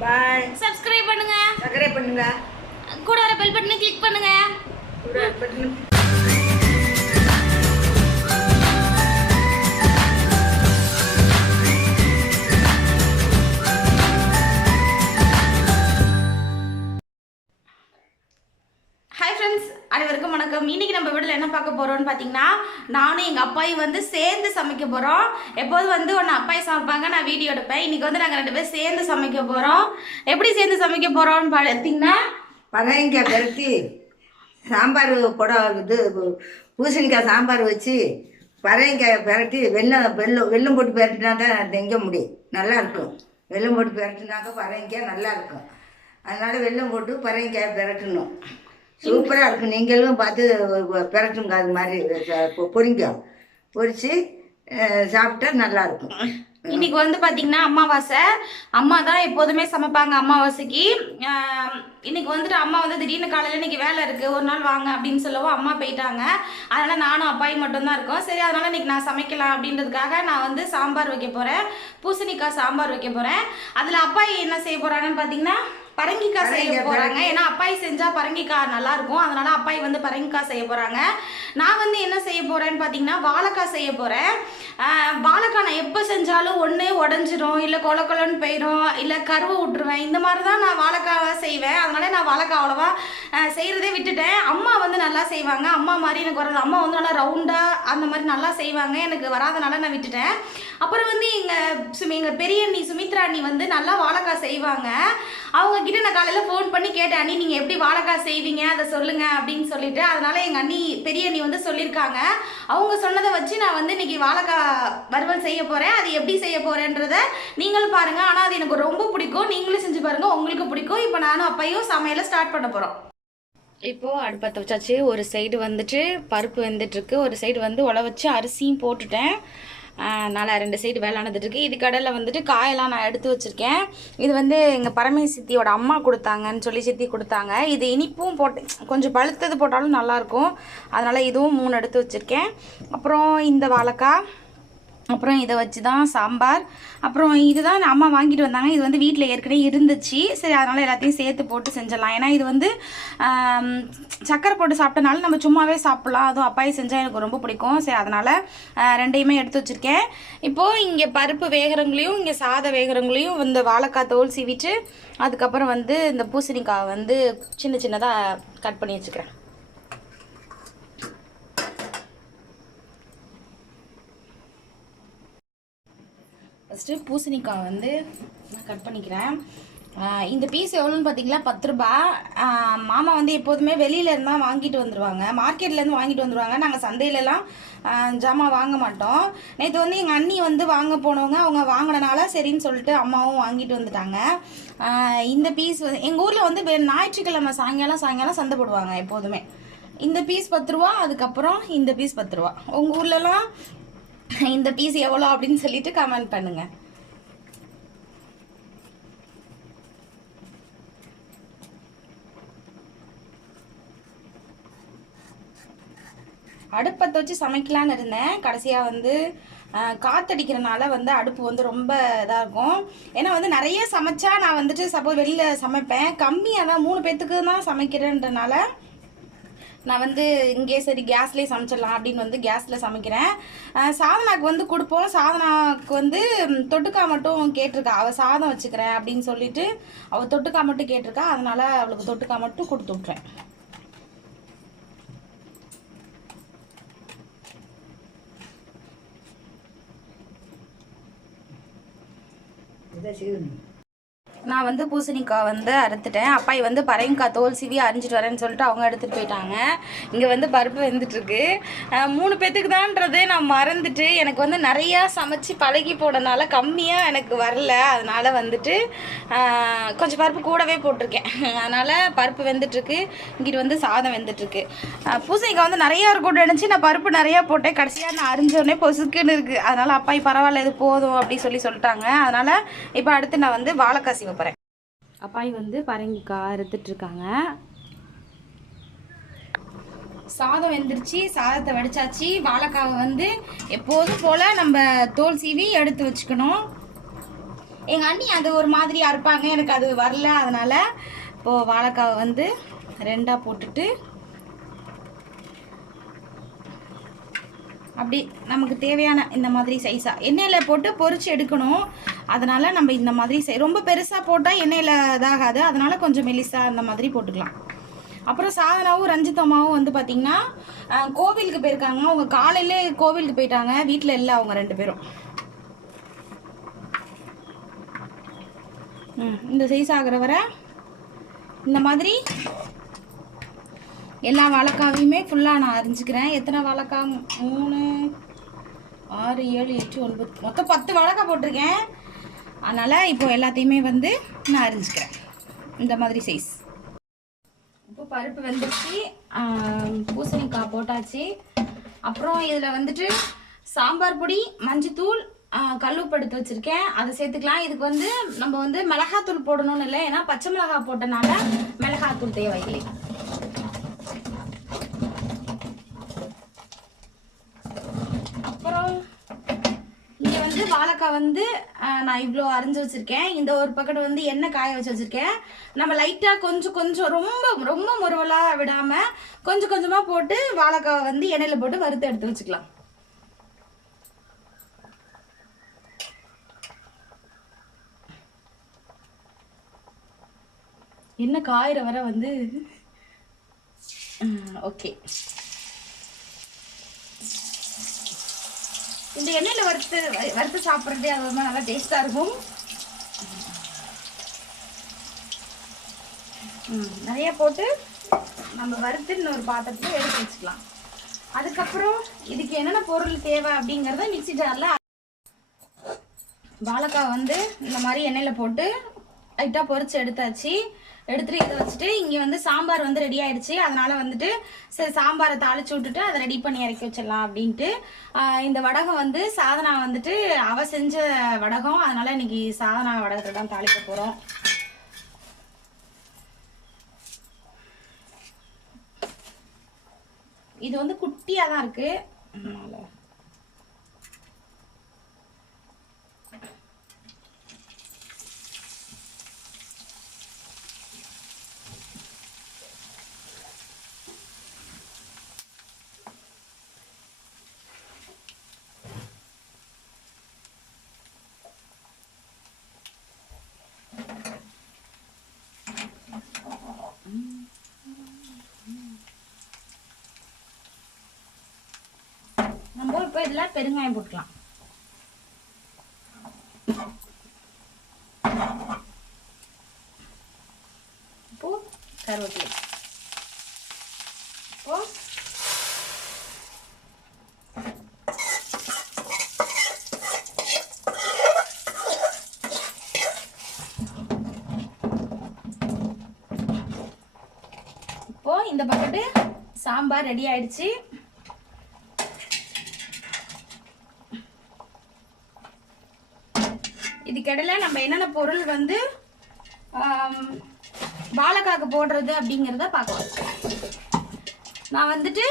பாய். Subscribe பண்ணுங்க. Subscribe பண்ணுங்க. கூட வர பெல் பட்டனை கிளிக் பண்ணுங்க. கூட வர பட்டனை ஹாய் ஃப்ரெண்ட்ஸ், அனைவருக்கும் வணக்கம். இன்றைக்கி நம்ம வீட்டில் என்ன பார்க்க போகிறோம்னு பார்த்தீங்கன்னா, நானும் எங்கள் அப்பாயும் வந்து சேர்ந்து சமைக்க போகிறோம். எப்போதும் வந்து ஒன்று அப்பாயி சமைப்பாங்க, நான் வீடியோ எடுப்பேன். இன்றைக்கி வந்து நாங்கள் 2 பேரும் சேர்ந்து சமைக்க போகிறோம். எப்படி சேர்ந்து சமைக்க போகிறோம்னு பார்த்தீங்கன்னா, பரங்கிக்காய் பெரட்டி சாம்பார் இது பூசணிக்காய் சாம்பார் வச்சு பரங்கிக்காயை பெரட்டி வெல்லம் போட்டு பெரட்டினா தான் திங்க முடியும், நல்லாயிருக்கும். வெல்லம் போட்டு பெரட்டினாக்க பரங்கிக்காய் நல்லாயிருக்கும். அதனால் வெல்லம் போட்டு பரங்கிக்காயை பெரட்டணும். சூப்பராக இருக்கும். நீங்களும் பார்த்து பெரட்டுங்க. அது மாதிரி பொரிங்க, பொரித்து சாப்பிட்டா நல்லாயிருக்கும். இன்னைக்கு வந்து பார்த்தீங்கன்னா அமாவாசை. அம்மா தான் எப்போதுமே சமைப்பாங்க அமாவாசைக்கு. இன்னைக்கு வந்துட்டு அம்மா வந்து திடீர்னு காலையில் இன்னைக்கு வேலை இருக்குது, ஒரு நாள் வாங்க அப்படின்னு சொல்லவும் அம்மா போயிட்டாங்க. அதனால் நானும் அப்பாயும் மட்டும்தான் இருக்கோம். சரி, அதனால் இன்னைக்கு நான் சமைக்கலாம் அப்படின்றதுக்காக நான் வந்து சாம்பார் வைக்க போகிறேன். பூசணிக்காய் சாம்பார் வைக்க போகிறேன். அதில் அப்பாயி என்ன செய்ய போகிறாங்கன்னு பார்த்தீங்கன்னா, பரங்கிக்காய் செய்ய போகிறாங்க. ஏன்னா அப்பாயி செஞ்சால் பரங்கிக்காய் நல்லாயிருக்கும். அதனால் அப்பாயி வந்து பரங்கிக்காய் செய்ய போகிறாங்க. நான் வந்து என்ன செய்ய போகிறேன்னு பார்த்தீங்கன்னா, வாழைக்காய் செய்ய போகிறேன். வாழைக்காய் நான் எப்போ செஞ்சாலும் ஒன்று உடஞ்சிரும், இல்லை கொல கொலன்னு போயிடும், இல்லை கருவை விட்டுருவேன். இந்த மாதிரி தான் நான் வாழைக்காவை செய்வேன். அதனால நான் வாழைக்காய் அவ்வளோவா செய்கிறதே விட்டுட்டேன். அம்மா வந்து நல்லா செய்வாங்க. அம்மா மாதிரி எனக்கு வராது. அம்மா வந்து நல்லா ரவுண்டாக அந்த மாதிரி நல்லா செய்வாங்க. எனக்கு வராதனால நான் விட்டுட்டேன். அப்புறம் வந்து எங்கள் பெரிய அண்ணி சுமித்ரா அண்ணி வந்து நல்லா வாழைக்காய் செய்வாங்க. அவங்க கிட்ட நான் காலையில் ஃபோன் பண்ணி கேட்டேன், அண்ணி நீங்கள் எப்படி வாழைக்காய் செய்வீங்க அதை சொல்லுங்கள் அப்படின்னு சொல்லிட்டு. அதனால எங்கள் அண்ணி பெரிய அண்ணி வந்து சொல்லியிருக்காங்க. அவங்க சொன்னதை வச்சு நான் வந்து இன்னைக்கு வாழைக்காய் வறுவல் செய்ய போகிறேன். அது எப்படி செய்ய போகிறேன்றதை நீங்களும் பாருங்கள். ஆனால் அது எனக்கு ரொம்ப பிடிக்கும். நீங்களும் செஞ்சு பாருங்கள், உங்களுக்கு பிடிக்கும். இப்போ நானும் அப்பையும் சமையலை ஸ்டார்ட் பண்ண போகிறோம். இப்போது அடுப்பத்தை வச்சாச்சு. ஒரு சைடு வந்துட்டு பருப்பு வெந்துட்டுருக்கு, ஒரு சைடு வந்து உழ வச்சு அரிசியும் போட்டுட்டேன். நல்லா 2 சைடு வேலை நடந்துட்டுருக்கு. இது கடையில் வந்துட்டு காயெல்லாம் நான் எடுத்து வச்சுருக்கேன். இது வந்து எங்கள் பரமேசி சித்தியோட அம்மா கொடுத்தாங்கன்னு சொல்லி சித்தி கொடுத்தாங்க. இது இனிப்பும் போட்டு கொஞ்சம் பழுத்தது போட்டாலும் நல்லாயிருக்கும். அதனால் இதுவும் 3 எடுத்து வச்சுருக்கேன். அப்புறம் இந்த வாழைக்காய், அப்புறம் இதை வச்சு தான் சாம்பார். அப்புறம் இதுதான் அம்மா வாங்கிட்டு வந்தாங்க. இது வந்து வீட்டில் ஏற்கனவே இருந்துச்சு. சரி, அதனால் எல்லாத்தையும் சேர்த்து போட்டு செஞ்சிடலாம். ஏன்னா இது வந்து சக்கரை போட்டு சாப்பிட்டனால நம்ம சும்மாவே சாப்பிட்லாம். அதுவும் அப்பாயி செஞ்சால் எனக்கு ரொம்ப பிடிக்கும். சரி, அதனால் 2யுமே எடுத்து வச்சுருக்கேன். இப்போது இங்கே பருப்பு வேகிறவங்களையும் இங்கே சாதம் வேகிறவங்களையும் இந்த வாழைக்காய் தோல் சீவிட்டு அதுக்கப்புறம் வந்து இந்த பூசணிக்காய் வந்து சின்ன சின்னதாக கட் பண்ணி வச்சுக்கிறேன். ஃபஸ்ட்டு பூசணிக்காய் வந்து நான் கட் பண்ணிக்கிறேன். இந்த பீஸ் எவ்வளோன்னு பார்த்தீங்களா, 10 ரூபா. மாமா வந்து எப்போதுமே வெளியிலேருந்து தான் வாங்கிட்டு வந்துடுவாங்க, மார்க்கெட்லேருந்து வாங்கிட்டு வந்துடுவாங்க. நாங்கள் சந்தையிலலாம் ஜாமான் வாங்க மாட்டோம். நேற்று வந்து எங்கள் அண்ணி வந்து வாங்க போனவங்க, அவங்க வாங்கினனால சரின்னு சொல்லிட்டு அம்மாவும் வாங்கிட்டு வந்துட்டாங்க. இந்த பீஸ் எங்கள் ஊரில் வந்து ஞாயிற்றுக்கிழமை சாயங்காலம் சந்தை போடுவாங்க எப்போதுமே. இந்த பீஸ் 10 ரூபா, அதுக்கப்புறம் இந்த பீஸ் 10 ரூபா. உங்கள் ஊர்லலாம் இந்த பீஸ் எவ்வளோ அப்படின்னு சொல்லிட்டு கமெண்ட் பண்ணுங்க. அடுப்பத்தை வச்சு சமைக்கலான்னு இருந்தேன். கடைசியாக வந்து காற்றடிக்கிறனால வந்து அடுப்பு வந்து ரொம்ப இதாக இருக்கும். ஏன்னா வந்து நிறைய சமைச்சா நான் வந்துட்டு சப்போஸ் வெளியில் சமைப்பேன், கம்மியாக தான் 3 பேர்த்துக்கு தான் சமைக்கிறேன்றனால நான் வந்து இங்கே சரி கேஸ்லேயே சமைச்சிடலாம் அப்படின்னு வந்து கேஸில் சமைக்கிறேன். சாதனாக்கு வந்து கொடுப்போம். சாதனாக்கு வந்து தொட்டுக்கா மட்டும் கேட்டிருக்கா. அவள் சாதம் வச்சுக்கிறேன் அப்படின்னு சொல்லிட்டு அவள் தொட்டுக்கா மட்டும் கேட்டிருக்கா. அதனால் அவளுக்கு தொட்டுக்கா மட்டும் கொடுத்து விட்றேன். நான் வந்து பூசணிக்காய் வந்து அறுத்துட்டேன். அப்பாயி வந்து பரங்கிக்காய் தோல் சீவி அரிஞ்சிட்டு வரேன்னு சொல்லிட்டு அவங்க எடுத்துகிட்டு போயிட்டாங்க. இங்கே வந்து பருப்பு வெந்துட்டுருக்கு. 3 பேத்துக்கு தான்றது நான் மறந்துட்டு எனக்கு வந்து நிறையா சமைச்சு பழகி போடனால கம்மியாக எனக்கு வரல. அதனால் வந்துட்டு கொஞ்சம் பருப்பு கூடவே போட்டிருக்கேன். அதனால் பருப்பு வெந்துட்டுருக்கு. இங்கிட்டு வந்து சாதம் வெந்துட்டுருக்கு. பூசணிக்காய் வந்து நிறையா இருக்கும்னு நினச்சி நான் பருப்பு நிறையா போட்டேன். கடைசியாக நான் அரிஞ்சோடனே பொசுக்குன்னு இருக்குது. அதனால் அப்பாயி பரவாயில்ல, இது போதும் அப்படி சொல்லிட்டாங்க. அதனால் இப்போ அடுத்து நான் வந்து வாழைக்காய் சீவ போகிறேன். அப்பாயி வந்து பரங்கிக்காய் அறுத்துட்ருக்காங்க. சாதம் வெந்துருச்சு, சாதத்தை வடிச்சாச்சு. வாழைக்காவை வந்து எப்போதும் போல் நம்ம தோல் சீவி எடுத்து வச்சுக்கணும். எங்கள் அண்ணி அது ஒரு மாதிரி அறுப்பாங்க, எனக்கு அது வரல. அதனால் இப்போது வாழைக்காவை வந்து 2ஆக போட்டுட்டு அப்படி நமக்கு தேவையான இந்த மாதிரி சைஸாக எண்ணெயில் போட்டு பொரிச்சு எடுக்கணும். அதனால் நம்ம இந்த மாதிரி ரொம்ப பெருசாக போட்டால் எண்ணெயில் இதாகாது. அதனால் கொஞ்சம் மெலிசாக அந்த மாதிரி போட்டுக்கலாம். அப்புறம் சாதனாவும் ரஞ்சிதம்மாவும் வந்து பார்த்திங்கன்னா கோவிலுக்கு போயிருக்காங்க. அவங்க காலையிலே கோவிலுக்கு போயிட்டாங்க, வீட்டில் இல்லை அவங்க 2 பேரும். இந்த சைஸ் ஆகிற வரை இந்த மாதிரி எல்லா வாழைக்காவையுமே ஃபுல்லாக நான் அரிஞ்சிக்கிறேன். எத்தனை வாழைக்காய்? 3, 6, 7, 8, 9 மொத்தம் 10 வாழைக்காய் போட்டிருக்கேன். அதனால் இப்போ எல்லாத்தையுமே வந்து நான் அரிஞ்சிக்கிறேன் இந்த மாதிரி சைஸ். இப்போ பருப்பு வெந்துருச்சு, பூசணிக்காய் போட்டாச்சு. அப்புறம் இதில் வந்துட்டு சாம்பார் பொடி, மஞ்சத்தூள், கல்லுப்பு எடுத்து வச்சுருக்கேன், அதை சேர்த்துக்கலாம். இதுக்கு வந்து நம்ம வந்து மிளகாத்தூள் போடணும்னு இல்லை, ஏன்னா பச்சை மிளகாய் போட்டனால மிளகாத்தூள் தேவையில்லை. அப்புறம் இங்கே வந்து வாழைக்காய் வந்து நான் இவ்வளோ அரிஞ்சு வச்சுருக்கேன். இந்த ஒரு பக்கெட் வந்து எண்ணெய் காய வச்சு வச்சுருக்கேன். நம்ம லைட்டாக கொஞ்சம் ரொம்ப முறுவலாக விடாமல் கொஞ்சமாக போட்டு வாழைக்காவை வந்து எண்ணெயில் போட்டு வறுத்து எடுத்து வச்சுக்கலாம். என்ன காயிற வர வந்து ஓகே. இந்த எண்ணெயில் வறுத்து சாப்பிட்றதே அது ரொம்ப நல்லா டேஸ்ட்டாக இருக்கும். நிறைய போட்டு நம்ம வறுத்து இன்னொரு பாத்திரத்தில் எடுத்து வச்சுக்கலாம். அதுக்கப்புறம் இதுக்கு என்னென்ன பொருள் தேவை அப்படிங்கிறத மிக்ஸி ஜாரில் வாழைக்காய் வந்து இந்த மாதிரி எண்ணெயில் போட்டு லைட்டாக பொரிச்சு எடுத்தாச்சு. எடுத்துகிட்டு இதை வச்சுட்டு இங்கே வந்து சாம்பார் வந்து ரெடி ஆகிடுச்சு. அதனால் வந்துட்டு சரி சாம்பாரை தாளித்து விட்டுட்டு அதை ரெடி பண்ணி இறக்கி வச்சிடலாம் அப்படின்ட்டு. இந்த வடகம் வந்து சாதனா வந்துட்டு அவள் செஞ்ச வடகம், அதனால் இன்றைக்கி சாதனா வடகத்தை தான் தாளிக்க போகிறோம். இது வந்து குட்டியாக தான் இருக்குது. நம்ம இப்போ இதில் பெருங்காயம் போட்டுக்கலாம். இப்போ கருவேப்பிலை, இப்போ இந்த பக்கெட்டு சாம்பார் ரெடி ஆயிடுச்சு. இதுக்கிடையில நம்ம என்னென்ன பொருள் வந்து வாழைக்காக்கு போடுறது அப்படிங்கிறத பார்க்கலாம். நான் வந்துட்டு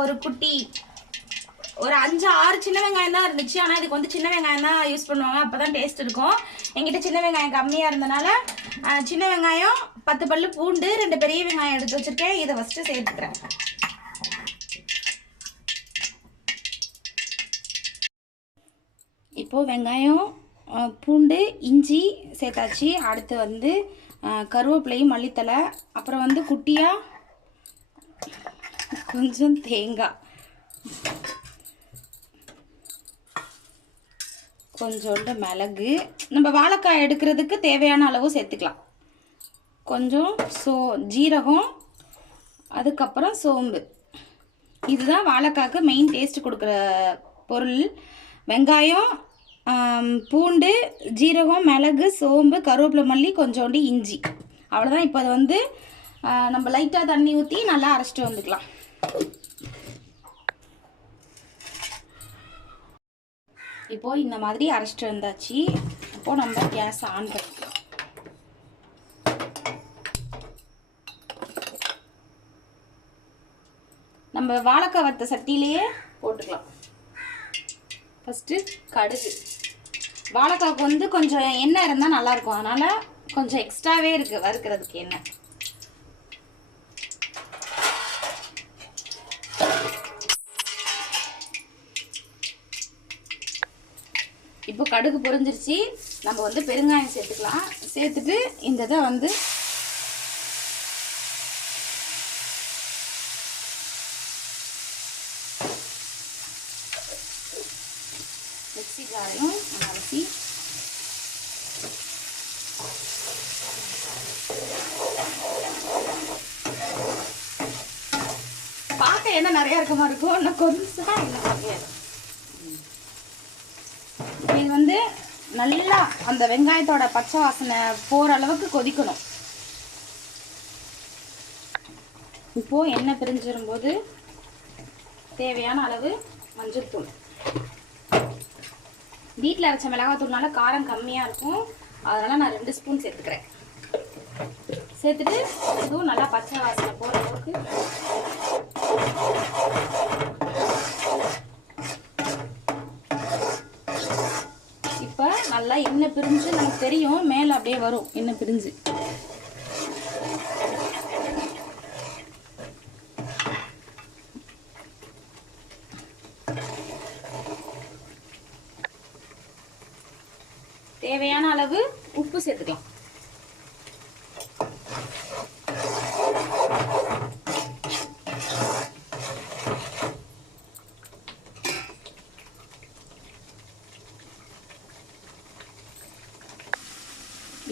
ஒரு 5-6 சின்ன வெங்காயம் தான் இருந்துச்சு. ஆனால் இதுக்கு வந்து சின்ன வெங்காயம் தான் யூஸ் பண்ணுவாங்க, அப்போ தான் டேஸ்ட் இருக்கும். என்கிட்ட சின்ன வெங்காயம் கம்மியாக இருந்தனால சின்ன வெங்காயம், 10 பல்லு பூண்டு, 2 பெரிய வெங்காயம் எடுத்து வச்சுருக்கேன். இதை ஃபஸ்ட்டு சேர்த்துக்கிறேன். இப்போது வெங்காயம், பூண்டு, இஞ்சி சேர்த்தாச்சு. அடுத்து வந்து கருவேப்பிலையும் மல்லித்தலை, அப்புறம் வந்து குட்டியாக கொஞ்சம் தேங்காய், கொஞ்சோண்டு மிளகு, நம்ம வாழைக்காய் எடுக்கிறதுக்கு தேவையான அளவு சேர்த்துக்கலாம். கொஞ்சம் ஜீரகம், அதுக்கப்புறம் சோம்பு. இதுதான் வாழைக்காய்க்கு மெயின் டேஸ்ட் கொடுக்குற பொருள். வெங்காயம், பூண்டு, ஜீரகம், மிளகு, சோம்பு, கருவேப்பிலை, மல்லி, கொஞ்சோண்டு இஞ்சி, அவ்வளோதான். இப்போ அதை வந்து நம்ம லைட்டாக தண்ணி ஊற்றி நல்லா அரைச்சிட்டு வந்துக்கலாம். இப்போது இந்த மாதிரி அரைச்சிட்டு வந்தாச்சு. இப்போது நம்ம கேஸ் ஆன் பண்ணிக்கலாம். நம்ம வாழைக்காய் வறுத்த சட்டியிலேயே போட்டுக்கலாம். ஃபஸ்ட்டு கடுகு, வாழைக்காவுக்கு வந்து கொஞ்சம் எண்ணெய் இருந்தால் நல்லாயிருக்கும், அதனால் கொஞ்சம் எக்ஸ்ட்ராவே இருக்குது வறுக்கிறதுக்கு எண்ணெய். இப்போ கடுகு பொரிஞ்சிருச்சு, நம்ம வந்து பெருங்காயம் சேர்த்துக்கலாம். சேர்த்துட்டு இந்த இதை வந்து மிக்ஸி ஜாரையும் அரிசி பார்க்க என்ன நிறையா இருக்க மாதிரி இருக்கும், இன்னும் கொஞ்சம் இன்னும் கம்மியாக. இது வந்து நல்லா அந்த வெங்காயத்தோட பச்சை வாசனை போகிற அளவுக்கு கொதிக்கணும். இப்போது எண்ணெய் பிரிஞ்சு வரும்போது தேவையான அளவு மஞ்சள் தூள். வீட்டில் அரைச்ச மிளகாத்தூள்னால காரம் கம்மியாக இருக்கும், அதனால் நான் 2 ஸ்பூன் சேர்த்துக்கிறேன். சேர்த்துட்டு இதுவும் நல்லா பச்சை வாசனை போகிற அளவுக்கு இப்போ நல்லா எண்ணெய் பிரிஞ்சு நமக்கு தெரியும், மேலே அப்படியே வரும் எண்ணெய் பிரிஞ்சு. தேவையான அளவு உப்பு சேர்த்துக்கலாம்.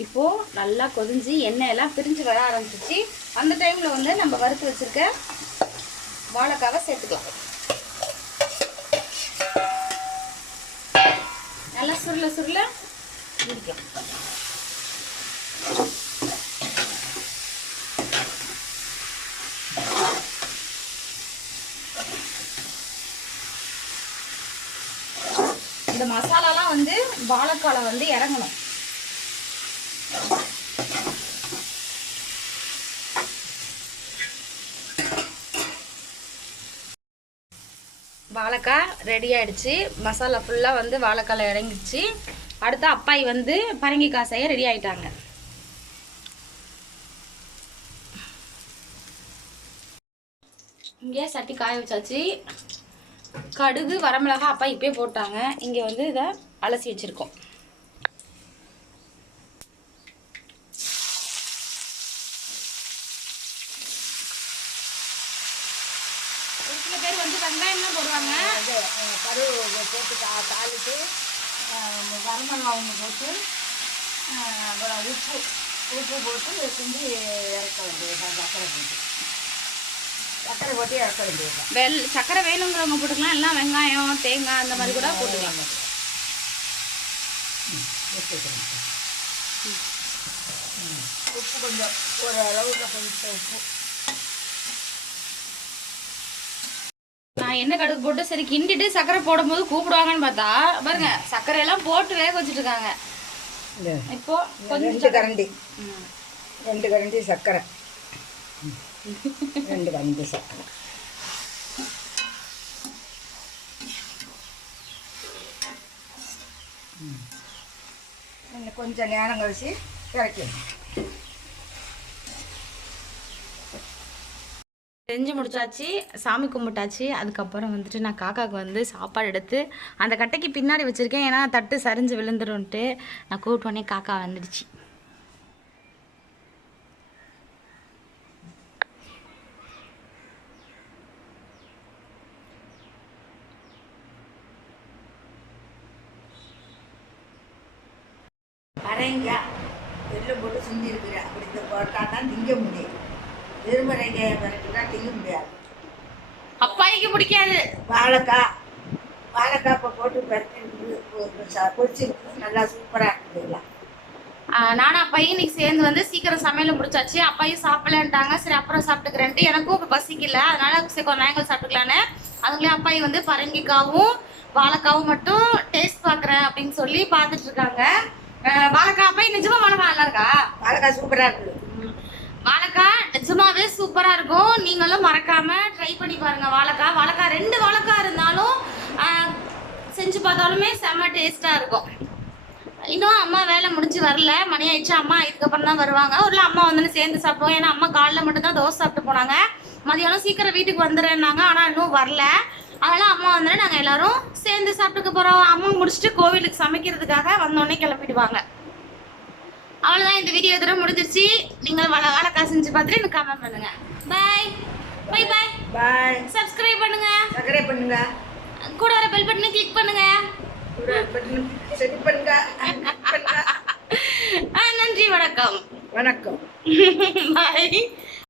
இப்போ நல்லா கொதிஞ்சு எண்ணெய் எல்லாம் பிரிஞ்சு வர ஆரம்பிச்சிச்சு. அந்த டைம்ல வந்து நம்ம வறுத்து வச்சிருக்க வாழைக்காவை சேர்த்துக்கலாம். நல்லா சுருள சுருள இடிக்கலாம். இந்த மசாலாலாம் வந்து வாழைக்கால வந்து இறங்கணும். வாழைக்காய் ரெடி ஆயிடுச்சு, மசாலா ஃபுல்லாக வந்து வாழைக்காயில் இறங்கிடுச்சு. அடுத்து அப்பாய் வந்து பரங்கிக்காய் செய்ய ரெடி ஆயிட்டாங்க. இங்கே சட்டி காய வச்சாச்சு. கடுகு வரமிளகாய் அப்பா இப்பயே போட்டாங்க. இங்கே வந்து இதை அலசி வச்சுருக்கோம். ஒரு சில பேர் வந்து வெங்காயம்லாம் போடுவாங்க. கருவு போட்டு தாளித்து வரமிளகாய் ஒன்று போட்டு உப்பு போட்டு செஞ்சு இறக்க வேண்டியது. சக்கரை போட்டு இறக்க வேண்டியது. சக்கரை வேணுங்கிறவங்க போட்டுக்கலாம், எல்லாம் வெங்காயம் தேங்காய் அந்த மாதிரி கூட போட்டுக்கலாம். உப்பு கொஞ்சம் ஒரு அளவுக்கு கொஞ்சம் உப்பு. நான் என்ன கடுகு போட்டு சரி கிண்டிட்டு சக்கரை போடும்போது கூப்பிடுவாங்கன்னு பார்த்தா பாருங்க, சக்கரை எல்லாம் போட்டு வேக வச்சுட்டு இருக்காங்க. இப்போ கொஞ்சம் 2 கரண்டி 2 கரண்டி சக்கரை 2 கரண்டி சக்கரை. கொஞ்சம் நேரம் கழிச்சு இறக்கணும். செஞ்சு முடிச்சாச்சு, சாமி கும்பிட்டாச்சு. அதுக்கப்புறம் வந்துட்டு நான் காக்காவுக்கு வந்து சாப்பாடு எடுத்து அந்த கட்டைக்கு பின்னாடி வச்சுருக்கேன். ஏன்னா தட்டு சரிஞ்சு விழுந்துரும்ன்ட்டு நான் கூப்பிட்டோன்னே காக்கா வந்துடுச்சு. பரங்காய் வெள்ளம் போட்டு சுண்டி இருக்கிறேன். அப்படி போட்டால் தான் திங்க முடியும். வெறுமரைக்காயை பரட்டினா திங்க முடியாது. அப்பாய்க்கு பிடிக்காது. வாழைக்காய் இப்போ போட்டு பரட்டி பொரிச்சிருக்கு, நல்லா சூப்பராக இருக்குதுங்களா. நானும் அப்பாயும் இன்னைக்கு சேர்ந்து வந்து சீக்கிரம் சமையல் முடிச்சாச்சு. அப்பாயும் சாப்பிடலன்ட்டாங்க. சரி அப்புறம் சாப்பிட்டுக்கிறேன்ட்டு எனக்கும் இப்போ பசிக்கல, அதனால சரி கொஞ்சம் நேரம் சாப்பிட்டுக்கலான்னு அதுங்களே அப்பாயும் வந்து பரங்கிக்காவும் வாழைக்காவும் மட்டும் டேஸ்ட் பார்க்குறேன் அப்படின்னு சொல்லி பார்த்துட்டு இருக்காங்க. வாழைக்காய் அப்பாய் நிஜமா வாழைக்காய் நல்லா இருக்கா? வாழைக்காய் சூப்பராக இருக்குது. வாழைக்காய் நிஜமாவே சூப்பராக இருக்கும். நீங்களும் மறக்காம ட்ரை பண்ணி பாருங்க. வாழைக்காய் 2 வாழைக்காய் இருந்தாலும் செஞ்சு பார்த்தாலுமே செம்ம டேஸ்ட்டாக இருக்கும். இன்னும் அம்மா வேலை முடிஞ்சு வரல, மணி ஆயிடுச்சு. அம்மா இதுக்கப்புறம் தான் வருவாங்க. ஒரு அம்மா வந்து சேர்ந்து சாப்பிடுவோம். ஏன்னா அம்மா காலைல மட்டும் தான் தோசை சாப்பிட்டு போனாங்க. மதியானம் சீக்கிரம் வீட்டுக்கு வந்துடுறேன்னாங்க, ஆனால் இன்னும் வரல. அதனால அம்மா வந்து நாங்கள் எல்லாரும் சேர்ந்து சாப்பிட்டுக்க போகிறோம். அம்மா முடிச்சுட்டு கோவிலுக்கு சமைக்கிறதுக்காக வந்தோடனே கிளம்பிடுவாங்க. அவ்வளோதான், இந்த வீடியோ தடவை முடிஞ்சிருச்சு. நீங்கள் வாழைக்காய் செஞ்சு பார்த்துட்டு எனக்கு கமெண்ட் பண்ணுங்க. பாய் பாய் பாய் பாய். சப்ஸ்கிரைப் பண்ணுங்க, சப்ஸ்கிரைப் பண்ணுங்க, கூட வர பெல் பட்டனை கிளிக் பண்ணுங்க, சரி பண்ணுங்க. நன்றி, வணக்கம். வணக்கம். பாய்.